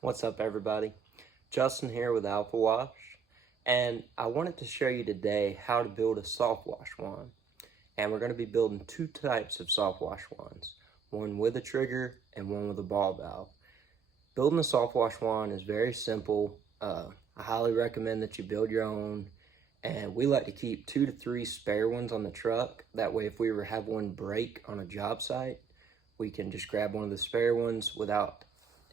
What's up, everybody? Justin here with Alpha Wash, and I wanted to show you today how to build a soft wash wand. And we're going to be building two types of soft wash wands, one with a trigger and one with a ball valve. Building a soft wash wand is very simple. I highly recommend that you build your own, and we like to keep 2 to 3 spare ones on the truck. That way, if we ever have one break on a job site, we can just grab one of the spare ones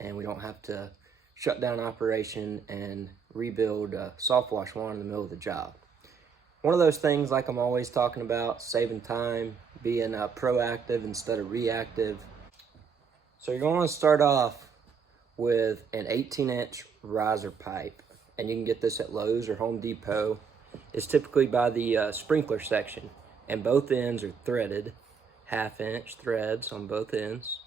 and we don't have to shut down operation and rebuild a soft wash wand in the middle of the job. One of those things, like I'm always talking about, saving time, being proactive instead of reactive. So you're going to start off with an 18-inch riser pipe, and you can get this at Lowe's or Home Depot. It's typically by the sprinkler section, and both ends are threaded, 1/2-inch threads on both ends.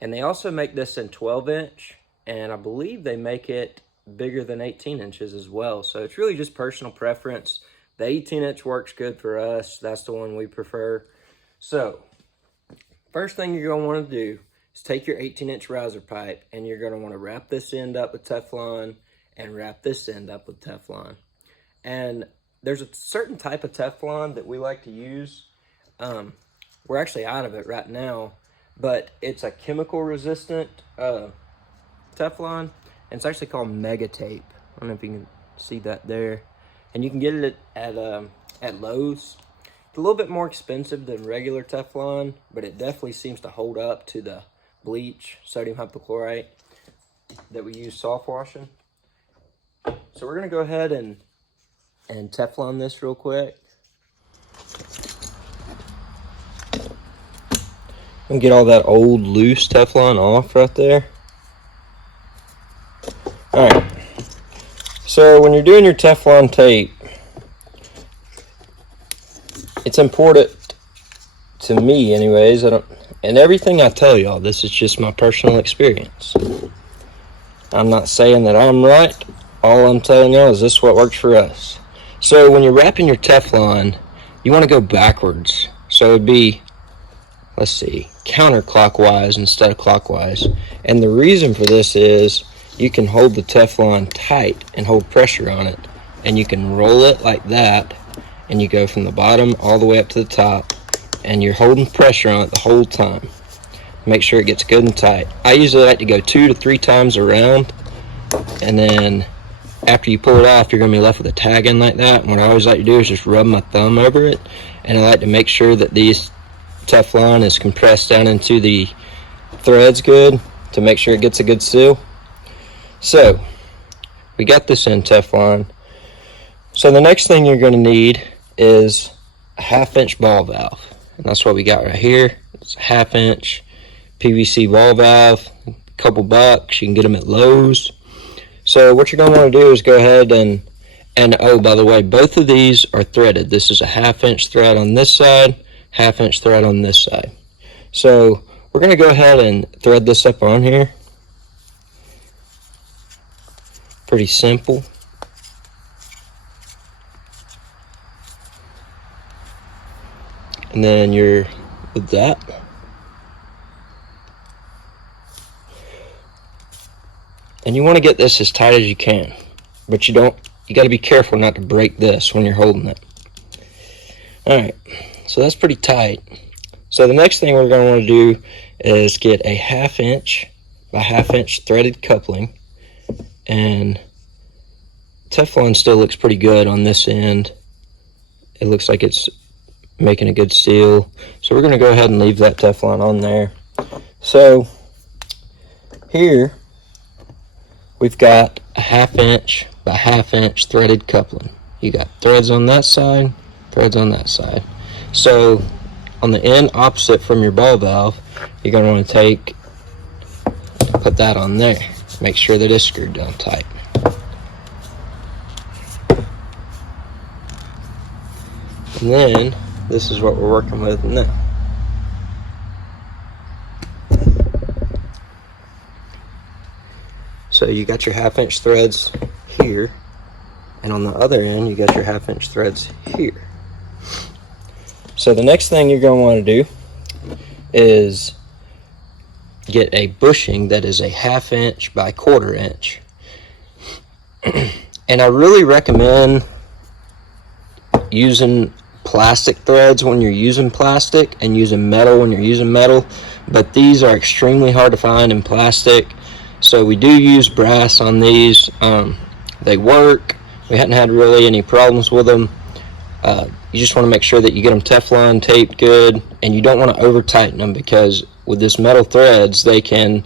And they also make this in 12-inch, and I believe they make it bigger than 18 inches as well. So it's really just personal preference. The 18-inch works good for us. That's the one we prefer. So first thing you're going to want to do is take your 18-inch riser pipe, and you're going to want to wrap this end up with Teflon and wrap this end up with Teflon. And there's a certain type of Teflon that we like to use. We're actually out of it right now, but it's a chemical resistant Teflon, and it's actually called Mega Tape. I don't know if you can see that there. And you can get it at Lowe's. It's a little bit more expensive than regular Teflon, but it definitely seems to hold up to the bleach, sodium hypochlorite, that we use soft washing. So we're gonna go ahead and Teflon this real quick. And get all that old loose Teflon off right there. Alright, so when you're doing your Teflon tape, it's important to me anyways, and everything I tell y'all, this is just my personal experience. I'm not saying that I'm right. All I'm telling y'all is this is what works for us. So when you're wrapping your Teflon, you want to go backwards. So it'd be, let's see, counterclockwise instead of clockwise. And the reason for this is you can hold the Teflon tight and hold pressure on it, and you can roll it like that, and you go from the bottom all the way up to the top, and you're holding pressure on it the whole time. Make sure it gets good and tight. I usually like to go 2 to 3 times around, and then after you pull it off, you're going to be left with a tag in like that. And what I always like to do is just rub my thumb over it, and I like to make sure that these Teflon is compressed down into the threads good to make sure it gets a good seal. So we got this in Teflon. So the next thing you're going to need is a 1/2-inch ball valve, and that's what we got right here. It's a 1/2-inch PVC ball valve, a couple bucks. You can get them at Lowe's. So what you're going to want to do is go ahead and oh, by the way, both of these are threaded. This is a 1/2-inch thread on this side, 1/2-inch thread on this side. So we're going to go ahead and thread this up on here. Pretty simple. And then you're with that. And you want to get this as tight as you can, but you got to be careful not to break this when you're holding it. Alright, so that's pretty tight. So the next thing we're going to want to do is get a 1/2-inch by 1/2-inch threaded coupling, and Teflon still looks pretty good on this end. It looks like it's making a good seal, so we're going to go ahead and leave that Teflon on there. So here we've got a 1/2-inch by 1/2-inch threaded coupling. You got threads on that side, threads on that side. So on the end opposite from your ball valve, you're going to want to put that on there. Make sure that it's screwed down tight. And then this is what we're working with now. So you got your 1/2-inch threads here, and on the other end you got your 1/2-inch threads here. So the next thing you're going to want to do is get a bushing that is a 1/2 inch by 1/4 inch. And I really recommend using plastic threads when you're using plastic and using metal when you're using metal, but these are extremely hard to find in plastic, so we do use brass on these. They work. We hadn't had really any problems with them. You just want to make sure that you get them Teflon taped good, and you don't want to over tighten them, because with this metal threads they can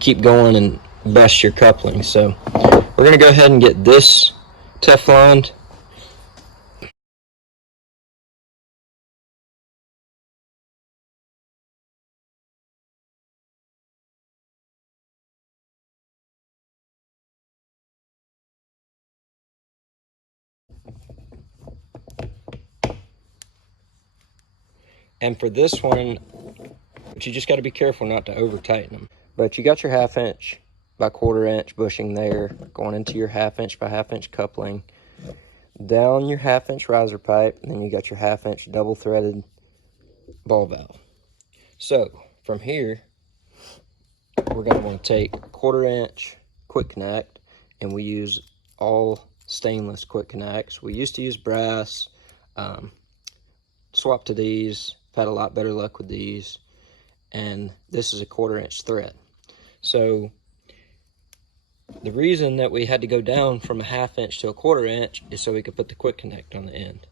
keep going and bust your coupling. So we're going to go ahead and get this Tefloned. And for this one, but you just got to be careful not to over tighten them. But you got your 1/2 inch by 1/4 inch bushing there, going into your 1/2 inch by 1/2 inch coupling, down your 1/2 inch riser pipe, and then you got your 1/2 inch double threaded ball valve. So from here, we're going to want to take 1/4 inch quick connect, and we use all stainless quick connects. We used to use brass, swap to these. I've had a lot better luck with these, and this is a 1/4 inch thread. So the reason that we had to go down from a 1/2 inch to a 1/4 inch is so we could put the quick connect on the end.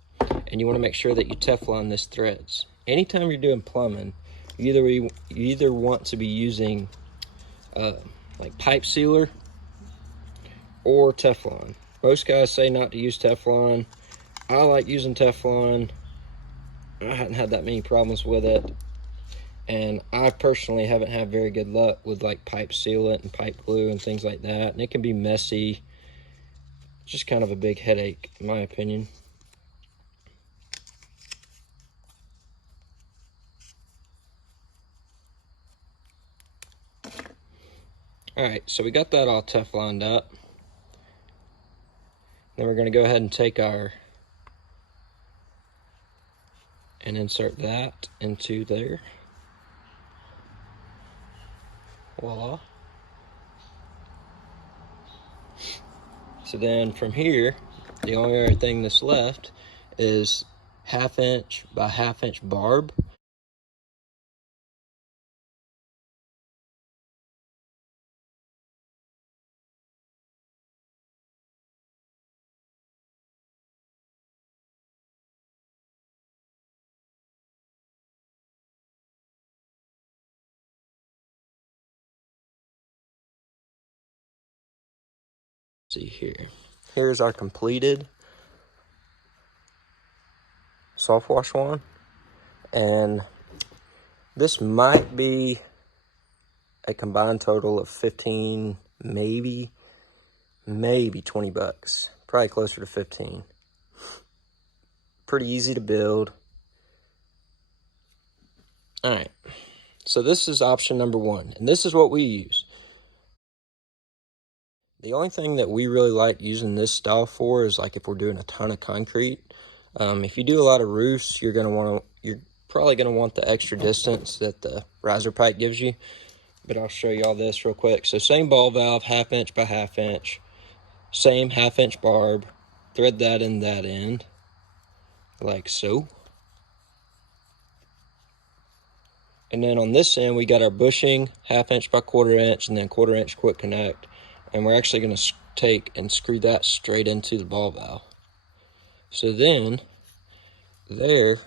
And you want to make sure that you Teflon this threads. Anytime you're doing plumbing, you either want to be using like pipe sealer or Teflon. Most guys say not to use Teflon. I like using Teflon. I hadn't had that many problems with it, and I personally haven't had very good luck with like pipe sealant and pipe glue and things like that, and it can be messy. It's just kind of a big headache in my opinion. Alright, so we got that all Tefloned up. Then we're going to go ahead and take and insert that into there. Voila. So then from here, the only other thing that's left is 1/2 inch by 1/2 inch barb. See here. Here's our completed soft wash one, and this might be a combined total of 15, maybe 20 bucks. Probably closer to 15. Pretty easy to build. All right, so this is option number one, and this is what we use. The only thing that we really like using this style for is like if we're doing a ton of concrete. If you do a lot of roofs, you're probably gonna want the extra distance that the riser pipe gives you. But I'll show you all this real quick. So same ball valve, 1/2 inch by 1/2 inch, same 1/2 inch barb. Thread that in that end, like so. And then on this end, we got our bushing, 1/2 inch by 1/4 inch, and then 1/4 inch quick connect. And we're actually going to take and screw that straight into the ball valve. So then, there,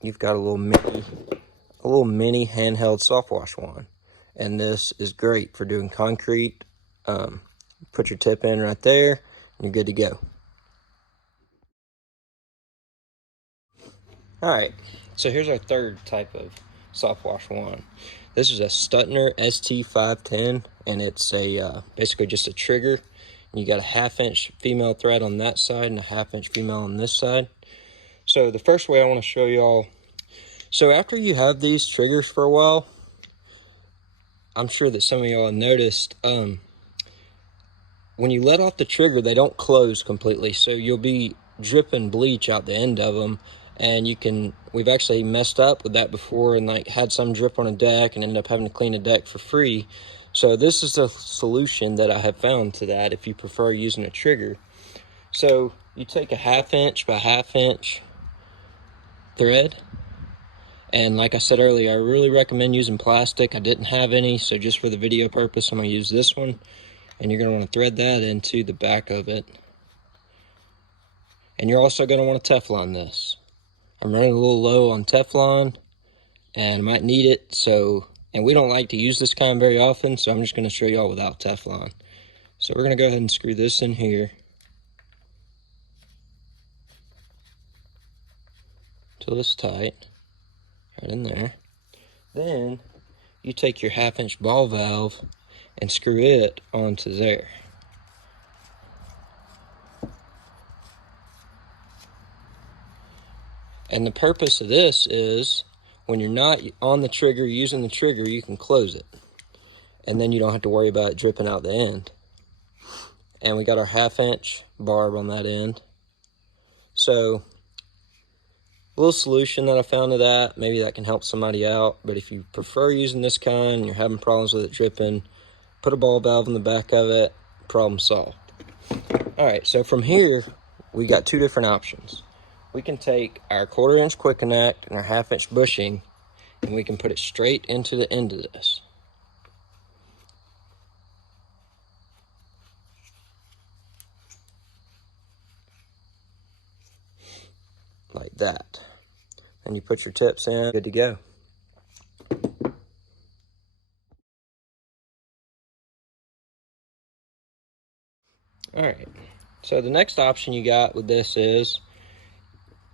you've got a little mini handheld soft wash wand. And this is great for doing concrete. Put your tip in right there, and you're good to go. All right, so here's our third type of soft wash wand. This is a Stuttner St510, and it's basically just a trigger. You got a 1/2 inch female thread on that side and a 1/2 inch female on this side. So the first way I want to show y'all, so after you have these triggers for a while, I'm sure that some of y'all have noticed, when you let off the trigger, they don't close completely. So you'll be dripping bleach out the end of them, And we've actually messed up with that before and like had some drip on a deck and ended up having to clean a deck for free. So this is the solution that I have found to that if you prefer using a trigger. So you take a 1/2 inch by 1/2 inch thread, and like I said earlier, I really recommend using plastic. I didn't have any, so just for the video purpose I'm going to use this one, and you're going to want to thread that into the back of it. And you're also going to want to Teflon this. I'm running a little low on Teflon and I might need it, and we don't like to use this kind very often, so I'm just going to show y'all without Teflon. So we're going to go ahead and screw this in here till it's tight, right in there. Then you take your 1/2 inch ball valve and screw it onto there. And the purpose of this is when you're not on the trigger, using the trigger, you can close it. And then you don't have to worry about it dripping out the end. And we got our 1/2 inch barb on that end. So, a little solution that I found to that, maybe that can help somebody out. But if you prefer using this kind and you're having problems with it dripping, put a ball valve in the back of it, problem solved. Alright, so from here, we got two different options. We can take our 1/4 inch quick connect and our 1/2 inch bushing, and we can put it straight into the end of this. Like that. And you put your tips in, good to go. Alright, so the next option you got with this is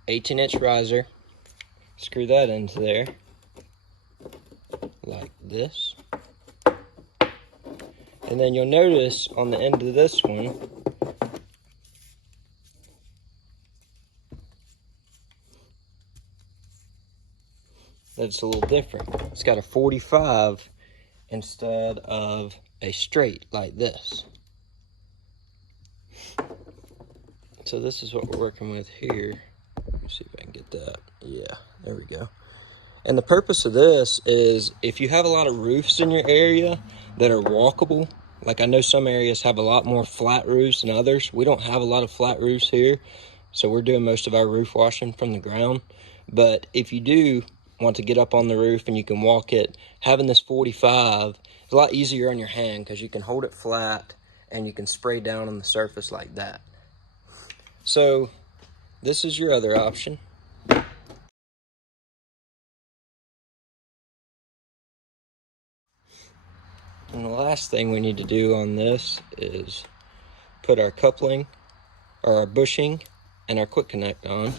18-inch riser. Screw that into there, like this. And then you'll notice on the end of this one, that it's a little different. It's got a 45 instead of a straight like this. So this is what we're working with here. Let me see if I can get that. Yeah, there we go. And the purpose of this is if you have a lot of roofs in your area that are walkable, like I know some areas have a lot more flat roofs than others. We don't have a lot of flat roofs here, so we're doing most of our roof washing from the ground. But if you do want to get up on the roof and you can walk it, having this 45 is a lot easier on your hand because you can hold it flat and you can spray down on the surface like that. So this is your other option. And the last thing we need to do on this is put our coupling or our bushing and our quick connect on,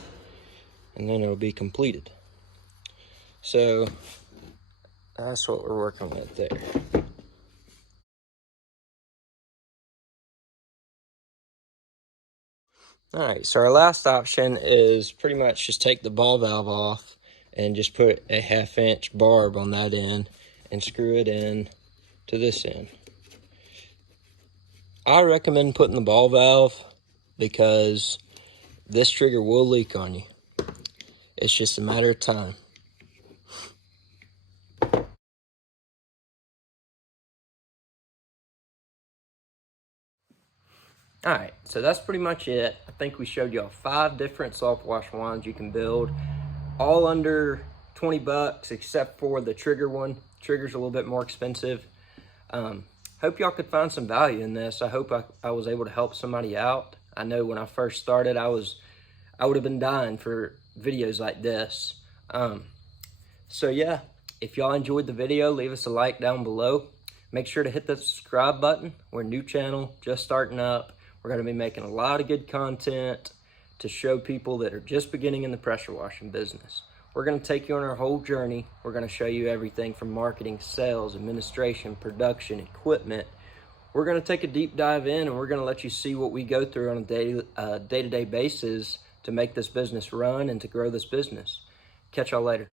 and then it'll be completed. So that's what we're working with there. Alright, so our last option is pretty much just take the ball valve off and just put a 1/2 inch barb on that end and screw it in to this end. I recommend putting the ball valve because this trigger will leak on you. It's just a matter of time. Alright, so that's pretty much it. I think we showed y'all 5 different soft wash wands you can build, all under 20 bucks except for the trigger one. Trigger's a little bit more expensive. Hope y'all could find some value in this. I hope I was able to help somebody out. I know when I first started, I would have been dying for videos like this. So yeah, if y'all enjoyed the video, leave us a like down below. Make sure to hit the subscribe button. We're a new channel, just starting up. We're going to be making a lot of good content to show people that are just beginning in the pressure washing business. We're going to take you on our whole journey. We're going to show you everything from marketing, sales, administration, production, equipment. We're going to take a deep dive in and we're going to let you see what we go through on a day-to-day basis to make this business run and to grow this business. Catch y'all later.